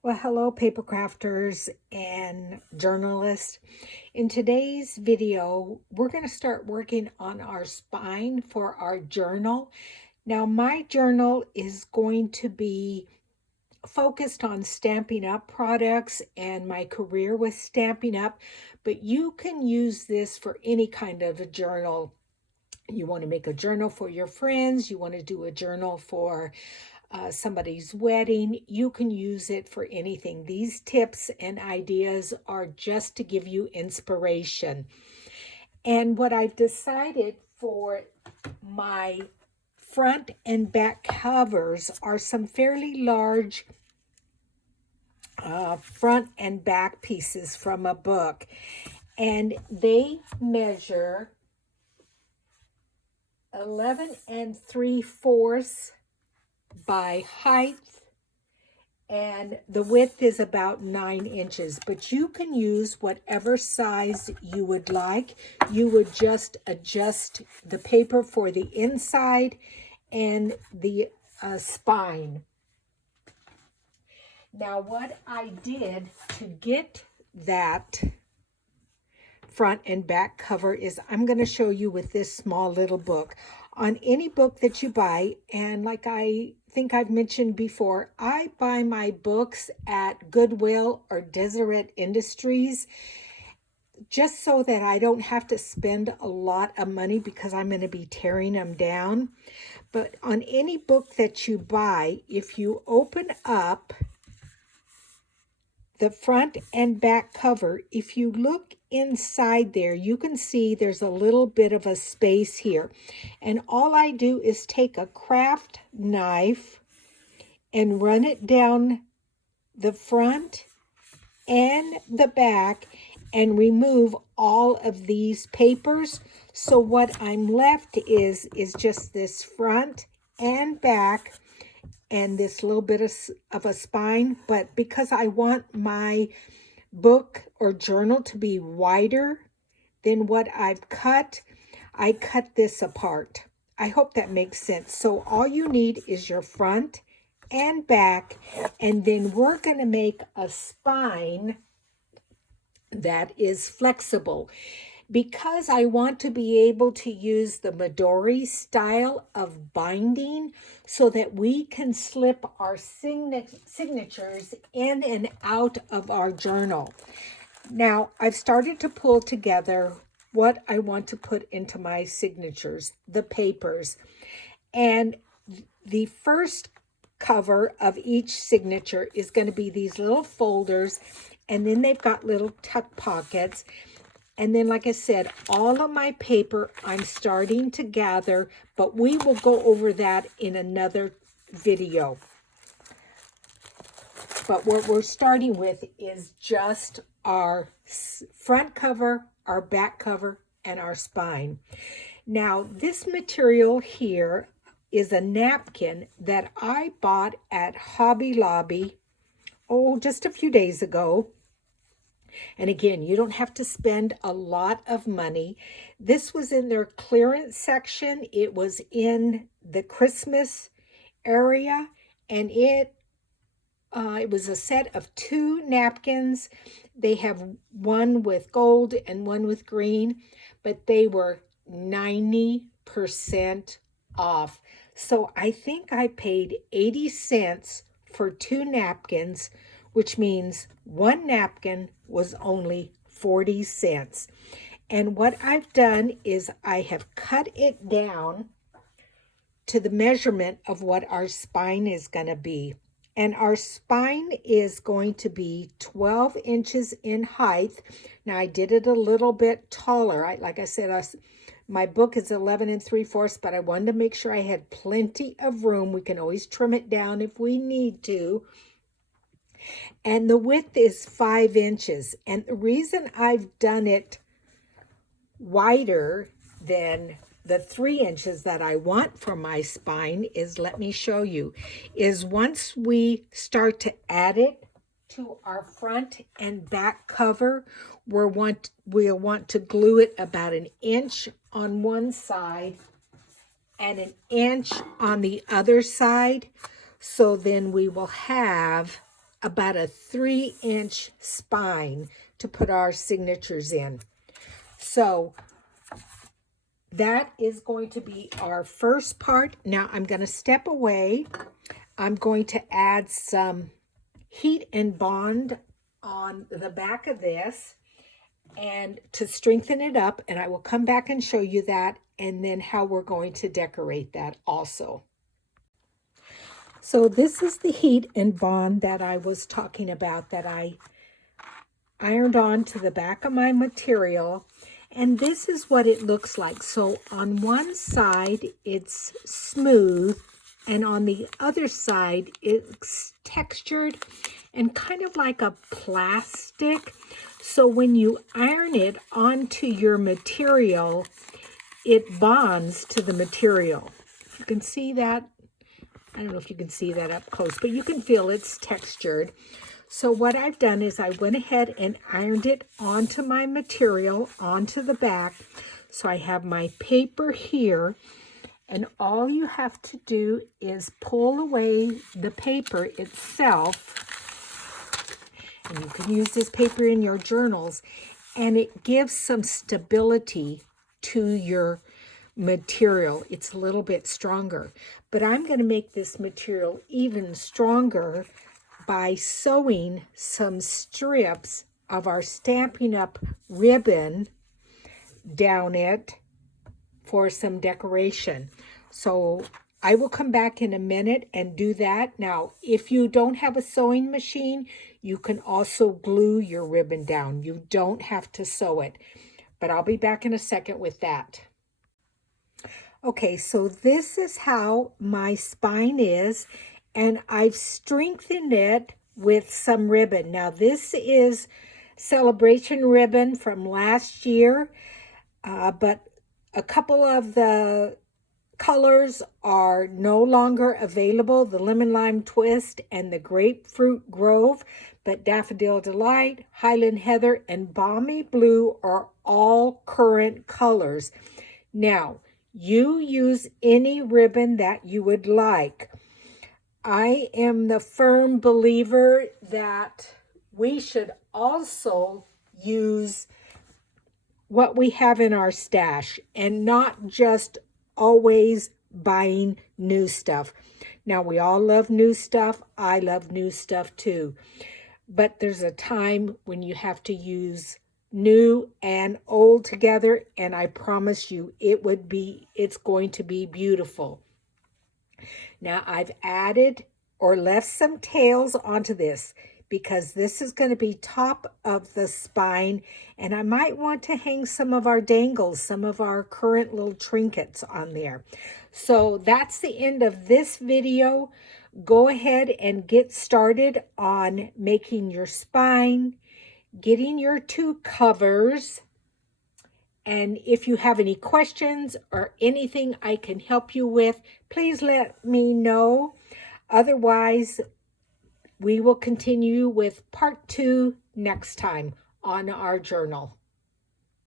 Well, hello, paper crafters and journalists. In today's video, we're going to start working on our spine for our journal. Now, my journal is going to be focused on Stampin' Up! Products and my career with Stampin' Up!, but you can use this for any kind of a journal. You want to make a journal for your friends, you want to do a journal for somebody's wedding, you can use it for anything. These tips and ideas are just to give you inspiration. And what I've decided for my front and back covers are some fairly large front and back pieces from a book. And they measure 11 3/4 by height, and the width is about 9 inches, but you can use whatever size you would like. You would just adjust the paper for the inside and the spine. Now, what I did to get that front and back cover is I'm going to show you with this small little book. On any book that you buy, and like I think I've mentioned before, I buy my books at Goodwill or Deseret Industries just so that I don't have to spend a lot of money because I'm going to be tearing them down. But on any book that you buy, if you open up the front and back cover, if you look inside there, you can see there's a little bit of a space here. And all I do is take a craft knife and run it down the front and the back and remove all of these papers. So what I'm left is just this front and back and this little bit of a spine. But because I want my book or journal to be wider than what I've cut, I cut this apart. I hope that makes sense. So all you need is your front and back, and then we're going to make a spine that is flexible. Because I want to be able to use the Midori style of binding so that we can slip our signatures in and out of our journal. Now, I've started to pull together what I want to put into my signatures, the papers. And the first cover of each signature is going to be these little folders, and then they've got little tuck pockets. And then, like I said, all of my paper I'm starting to gather, but we will go over that in another video. But what we're starting with is just our front cover, our back cover, and our spine. Now, this material here is a napkin that I bought at Hobby Lobby, just a few days ago. And again, you don't have to spend a lot of money. This was in their clearance section. It was in the Christmas area, and it was a set of 2 napkins. They have one with gold and one with green, but they were 90% off. So I think I paid 80 cents for 2 napkins, which means one napkin was only 40 cents. And what I've done is I have cut it down to the measurement of what our spine is going to be. And our spine is going to be 12 inches in height. Now, I did it a little bit taller. Like I said, my book is 11 3/4, but I wanted to make sure I had plenty of room. We can always trim it down if we need to. And the width is 5 inches. And the reason I've done it wider than the 3 inches that I want for my spine is, let me show you, is once we start to add it to our front and back cover, we'll want to glue it about 1 inch on one side and 1 inch on the other side. So then we will have about a 3-inch spine to put our signatures in. So that is going to be our first part. Now I'm going to step away. I'm going to add some heat and bond on the back of this and to strengthen it up, and I will come back and show you that, and then how we're going to decorate that also. So this is the heat and bond that I was talking about that I ironed on to the back of my material, and this is what it looks like. So on one side it's smooth, and on the other side it's textured and kind of like a plastic. So when you iron it onto your material, it bonds to the material. You can see that. I don't know if you can see that up close, but you can feel it's textured. So what I've done is I went ahead and ironed it onto my material, onto the back. So I have my paper here, and all you have to do is pull away the paper itself. And you can use this paper in your journals, and it gives some stability to your material. It's a little bit stronger, but I'm going to make this material even stronger by sewing some strips of our Stampin' Up! Ribbon down it for some decoration. So I will come back in a minute and do that. Now, if you don't have a sewing machine, you can also glue your ribbon down. You don't have to sew it, but I'll be back in a second with that. Okay, so this is how my spine is, and I've strengthened it with some ribbon. Now, this is celebration ribbon from last year, but a couple of the colors are no longer available, the Lemon Lime Twist and the Grapefruit Grove, but Daffodil Delight, Highland Heather, and Balmy Blue are all current colors. Now, you use any ribbon that you would like. I am the firm believer that we should also use what we have in our stash and not just always buying new stuff. Now, we all love new stuff. I love new stuff too. But there's a time when you have to use new and old together, and I promise you it's going to be beautiful. Now, I've added or left some tails onto this because this is going to be top of the spine, and I might want to hang some of our dangles, some of our current little trinkets on there. So that's the end of this video. Go ahead and get started on making your spine, getting your 2 covers, and if you have any questions or anything I can help you with, please let me know. Otherwise, we will continue with part 2 next time on our journal.